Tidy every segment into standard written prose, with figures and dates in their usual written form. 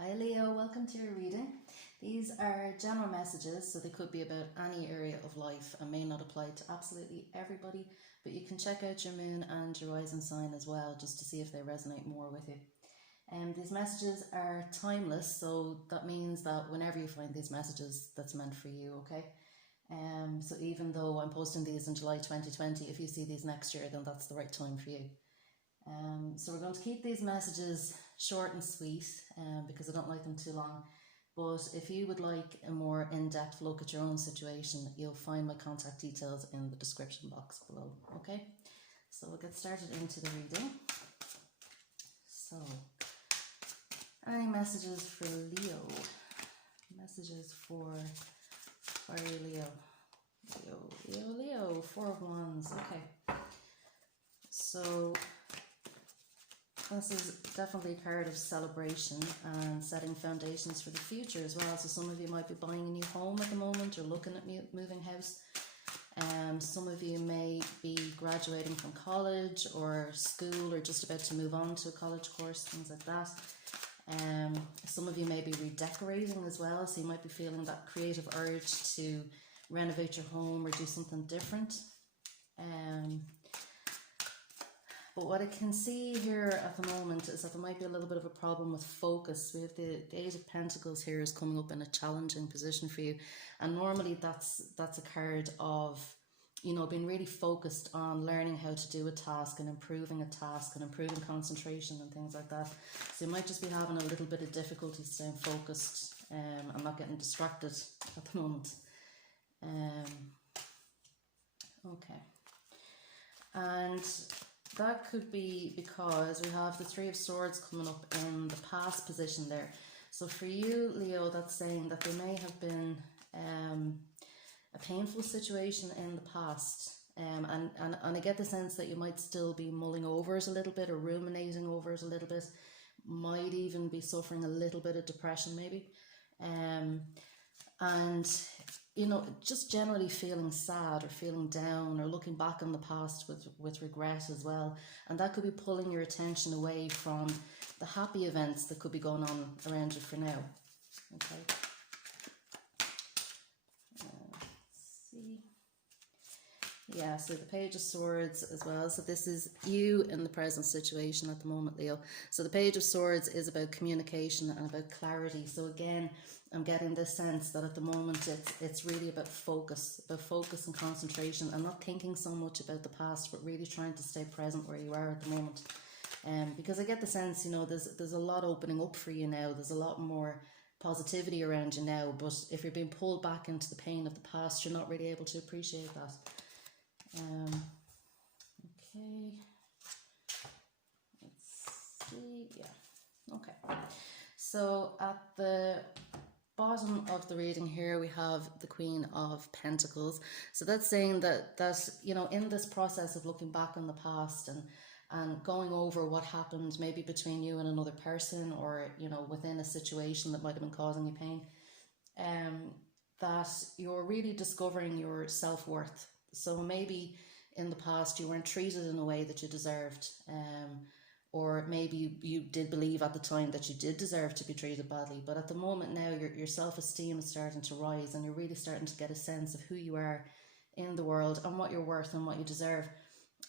Hi Leo, welcome to your reading. These are general messages, so they could be about any area of life and may not apply to absolutely everybody, but you can check out your moon and your rising sign as well just to see if they resonate more with you. These messages are timeless, so that means that whenever you find these messages, that's meant for you, okay? So even though I'm posting these in July 2020, if you see these next year, then that's the right time for you. So we're going to keep these messages short and sweet because I don't like them too long. But if you would like a more in-depth look at your own situation, you'll find my contact details in the description box below. Okay, so we'll get started into the reading. So, any messages for Leo? Messages for Fire Leo. Leo, Four of Wands. Okay, so this is definitely a card of celebration and setting foundations for the future as well. So some of you might be buying a new home at the moment or looking at moving house. Some of you may be graduating from college or school or just about to move on to a college course, things like that. Some of you may be redecorating as well, so you might be feeling that creative urge to renovate your home or do something different. But what I can see here at the moment is that there might be a little bit of a problem with focus. We have the Eight of Pentacles here is coming up in a challenging position for you. And normally that's a card of, you know, being really focused on learning how to do a task and improving a task and improving concentration and things like that. So you might just be having a little bit of difficulty staying focused and not getting distracted at the moment. Okay. And that could be because we have the Three of Swords coming up in the past position there. So for you, Leo, that's saying that there may have been a painful situation in the past. And I get the sense that you might still be mulling over it a little bit or ruminating over it a little bit. Might even be suffering a little bit of depression maybe. And you know, just generally feeling sad or feeling down or looking back on the past with regret as well. And that could be pulling your attention away from the happy events that could be going on around you for now. Okay. Let's see. Yeah, so the Page of Swords as well. So this is you in the present situation at the moment, Leo. So the Page of Swords is about communication and about clarity. So again, I'm getting this sense that at the moment it's really about focus and concentration and not thinking so much about the past, but really trying to stay present where you are at the moment. Because I get the sense, you know, there's a lot opening up for you now. There's a lot more positivity around you now. But if you're being pulled back into the pain of the past, you're not really able to appreciate that. Okay. Let's see. Yeah. Okay. So at the bottom of the reading here we have the Queen of Pentacles. So that's saying that you know, in this process of looking back on the past and going over what happened maybe between you and another person, or you know, within a situation that might have been causing you pain, that you're really discovering your self-worth. So maybe in the past you weren't treated in a way that you deserved, or maybe you did believe at the time that you did deserve to be treated badly, but at the moment now your self-esteem is starting to rise and you're really starting to get a sense of who you are in the world and what you're worth and what you deserve.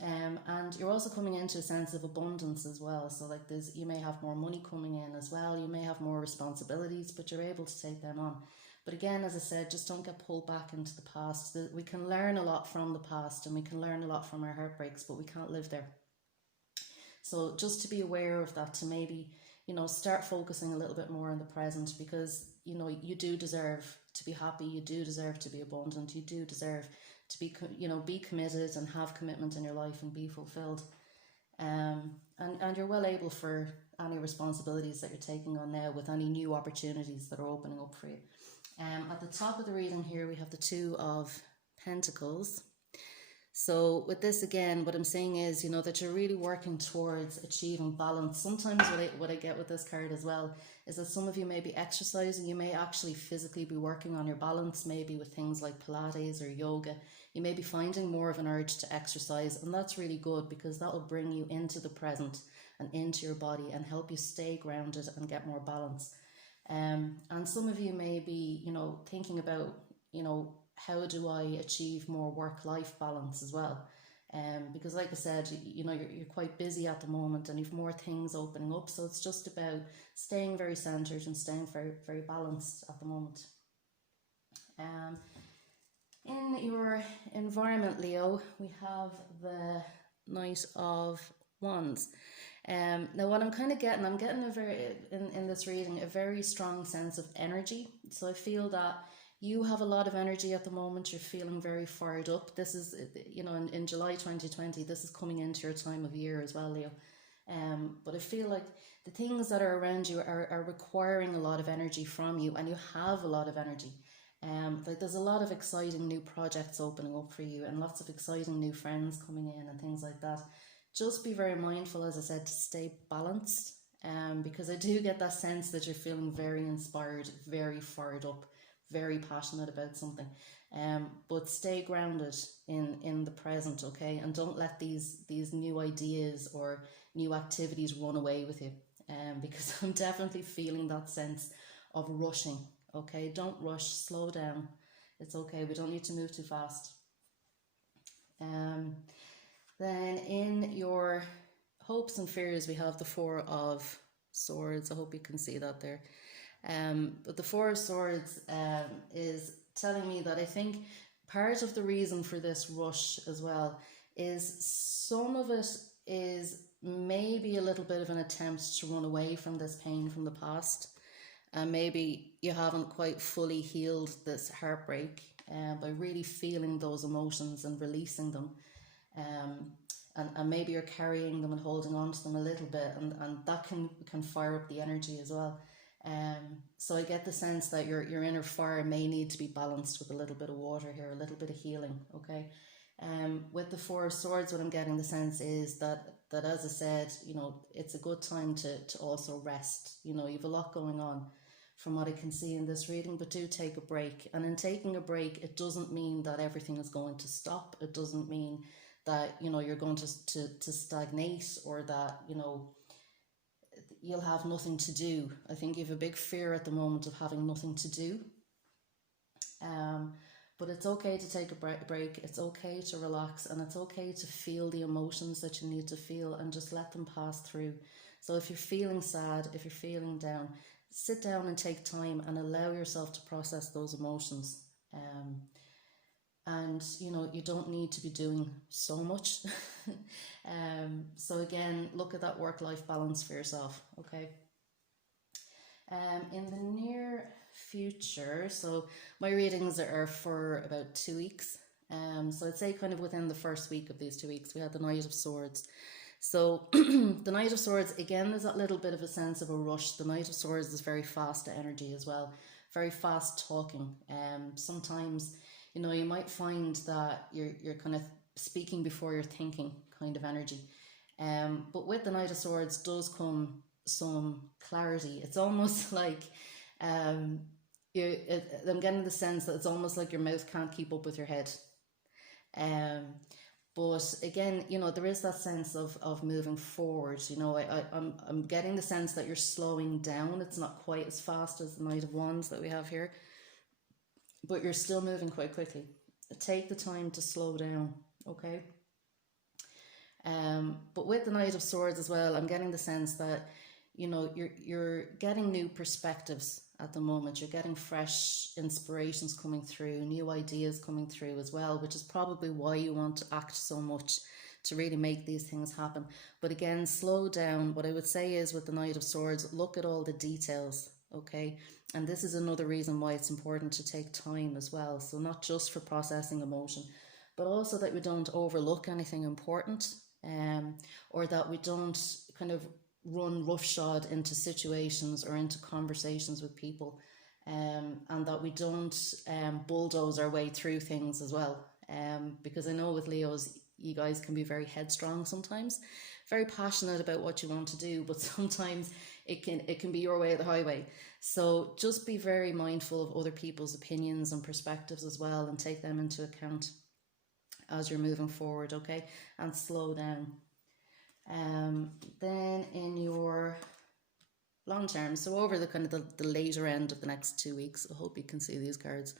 And you're also coming into a sense of abundance as well. So like you may have more money coming in as well, you may have more responsibilities, but you're able to take them on. But again, as I said, just don't get pulled back into the past. We can learn a lot from the past and we can learn a lot from our heartbreaks, but we can't live there. So just to be aware of that, to maybe, you know, start focusing a little bit more on the present, because, you know, you do deserve to be happy, you do deserve to be abundant, you do deserve to be, you know, be committed and have commitment in your life and be fulfilled. And you're well able for any responsibilities that you're taking on now, with any new opportunities that are opening up for you. At the top of the reading here we have the Two of Pentacles. So with this, again, what I'm saying is, you know, that you're really working towards achieving balance. Sometimes what I get with this card as well is that some of you may be exercising. You may actually physically be working on your balance, maybe with things like Pilates or yoga. You may be finding more of an urge to exercise, and that's really good because that will bring you into the present and into your body and help you stay grounded and get more balance. And some of you may be, thinking about, how do I achieve more work-life balance as well? Because like I said, you're quite busy at the moment and you've more things opening up. So it's just about staying very centered and staying very, very balanced at the moment. In your environment, Leo, we have the Knight of Wands. Now what I'm kind of getting, I'm getting in this reading, a very strong sense of energy. So I feel that you have a lot of energy at the moment. You're feeling very fired up. This is, in July 2020, this is coming into your time of year as well, Leo. But I feel like the things that are around you are requiring a lot of energy from you, and you have a lot of energy. Like there's a lot of exciting new projects opening up for you and lots of exciting new friends coming in and things like that. Just be very mindful, as I said, to stay balanced, because I do get that sense that you're feeling very inspired, very fired up, very passionate about something. But stay grounded in the present, okay? And don't let these new ideas or new activities run away with you, because I'm definitely feeling that sense of rushing, okay? Don't rush, slow down. It's okay, we don't need to move too fast. Then in your hopes and fears, we have the Four of Swords. I hope you can see that there. But the Four of Swords is telling me that I think part of the reason for this rush as well is some of it is maybe a little bit of an attempt to run away from this pain from the past. And maybe you haven't quite fully healed this heartbreak by really feeling those emotions and releasing them. And maybe you're carrying them and holding on to them a little bit, and that can fire up the energy as well. So I get the sense that your inner fire may need to be balanced with a little bit of water here, a little bit of healing, okay? With the Four of Swords, what I'm getting the sense is that as I said, it's a good time to also rest. You've a lot going on from what I can see in this reading, but do take a break. And in taking a break, it doesn't mean that everything is going to stop. It doesn't mean that, you're going to stagnate, or that, you'll have nothing to do. I think you have a big fear at the moment of having nothing to do. But it's okay to take a break. It's okay to relax, and it's okay to feel the emotions that you need to feel and just let them pass through. So if you're feeling sad, if you're feeling down, sit down and take time and allow yourself to process those emotions. And you don't need to be doing so much. So again, look at that work-life balance for yourself, okay? In the near future, so my readings are for about 2 weeks. So I'd say kind of within the first week of these 2 weeks, we had the Knight of Swords. So the Knight of Swords, again, there's that little bit of a sense of a rush. The Knight of Swords is very fast energy as well, very fast talking. Sometimes, you might find that you're kind of speaking before you're thinking kind of energy. But with the Knight of Swords does come some clarity. It's almost like I'm getting the sense that it's almost like your mouth can't keep up with your head. But again, there is that sense of moving forward. I'm getting the sense that you're slowing down. It's not quite as fast as the Knight of Wands that we have here, but you're still moving quite quickly. Take the time to slow down, okay? But with the Knight of Swords as well, I'm getting the sense that you're getting new perspectives at the moment. You're getting fresh inspirations coming through, new ideas coming through as well, which is probably why you want to act so much, to really make these things happen. But again, slow down. What I would say is, with the Knight of Swords, look at all the details, okay? And this is another reason why it's important to take time as well. So not just for processing emotion, but also that we don't overlook anything important, or that we don't kind of run roughshod into situations or into conversations with people, and that we don't bulldoze our way through things as well, because I know with Leos, you guys can be very headstrong sometimes, very passionate about what you want to do, but sometimes it can be your way or the highway. So just be very mindful of other people's opinions and perspectives as well, and take them into account as you're moving forward, okay? And slow down. Then in your long term. So over the kind of the later end of the next 2 weeks, I hope you can see these cards.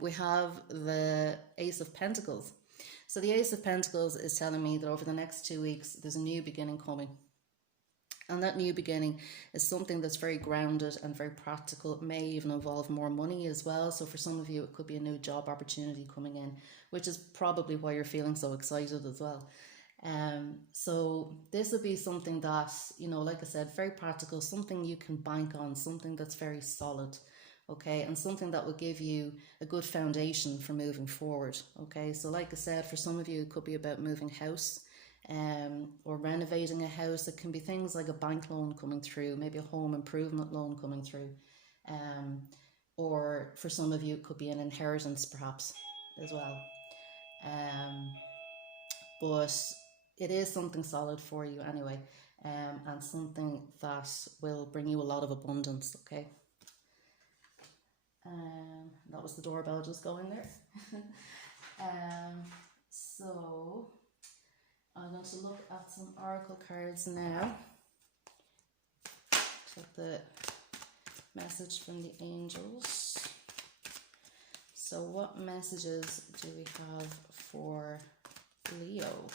We have the Ace of Pentacles. So the Ace of Pentacles is telling me that over the next 2 weeks, there's a new beginning coming. And that new beginning is something that's very grounded and very practical. It may even involve more money as well. So for some of you, it could be a new job opportunity coming in, which is probably why you're feeling so excited as well. So this would be something that, you know, like I said, very practical, something you can bank on, something that's very solid, okay, and something that will give you a good foundation for moving forward, okay. So like I said, for some of you, it could be about moving house, or renovating a house. It can be things like a bank loan coming through, maybe a home improvement loan coming through, or for some of you, it could be an inheritance perhaps as well. But it is something solid for you anyway, and something that will bring you a lot of abundance, okay? That was the doorbell just going there. So I'm going to look at some oracle cards now. Check the message from the angels. So what messages do we have for Leo?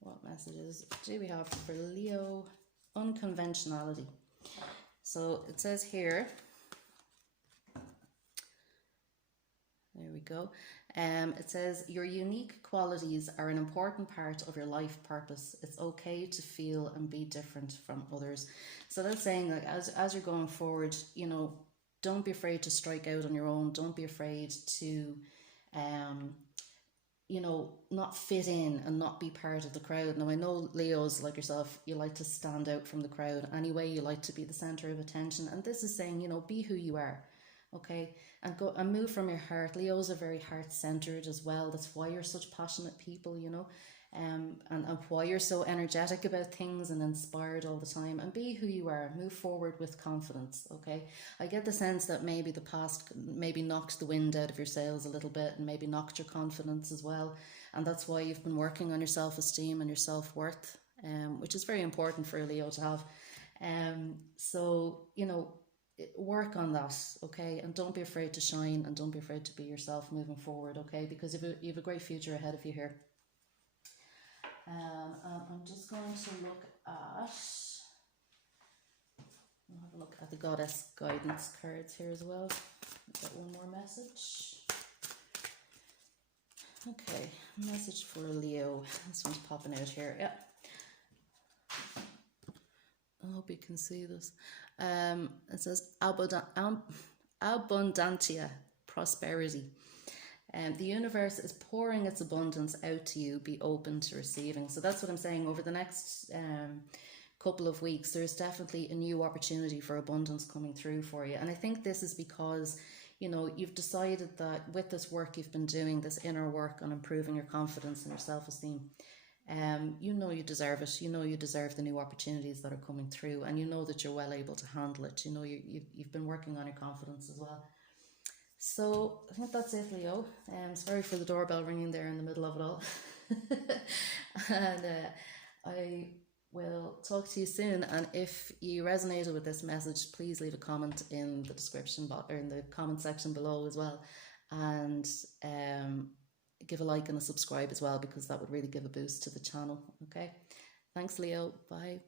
What messages do we have for Leo? Unconventionality. So it says here, there we go. It says your unique qualities are an important part of your life purpose. It's okay to feel and be different from others. So that's saying, like, as you're going forward, you know, don't be afraid to strike out on your own. Don't be afraid to, you know, not fit in and not be part of the crowd. Now, I know Leos, like yourself, you like to stand out from the crowd anyway. You like to be the center of attention. And this is saying, you know, be who you are, okay? And go and move from your heart. Leos are very heart-centered as well. That's why you're such passionate people, you know, and why you're so energetic about things and inspired all the time. And be who you are. Move forward with confidence, okay? I get the sense that maybe the past maybe knocked the wind out of your sails a little bit and maybe knocked your confidence as well. And that's why you've been working on your self-esteem and your self-worth, which is very important for a Leo to have. So, you know, work on that, okay? And don't be afraid to shine, and don't be afraid to be yourself moving forward, okay? Because you have a great future ahead of you here. I'm just going to look at, I'll have a look at the Goddess Guidance cards here as well. I've got one more message. Okay, message for Leo. This one's popping out here, yeah. I hope you can see this. It says abundantia, prosperity. The universe is pouring its abundance out to you. Be open to receiving. So that's what I'm saying. Over the next couple of weeks, there's definitely a new opportunity for abundance coming through for you. And I think this is because, you know, you've decided that with this work you've been doing, this inner work on improving your confidence and your self-esteem, you know you deserve it. You know you deserve the new opportunities that are coming through, and you know that you're well able to handle it. You know you've been working on your confidence as well. So I think that's it, Leo. Sorry for the doorbell ringing there in the middle of it all. And I will talk to you soon. And if you resonated with this message, please leave a comment in the description box or in the comment section below as well. And give a like and a subscribe as well, because that would really give a boost to the channel. Okay, thanks, Leo. Bye.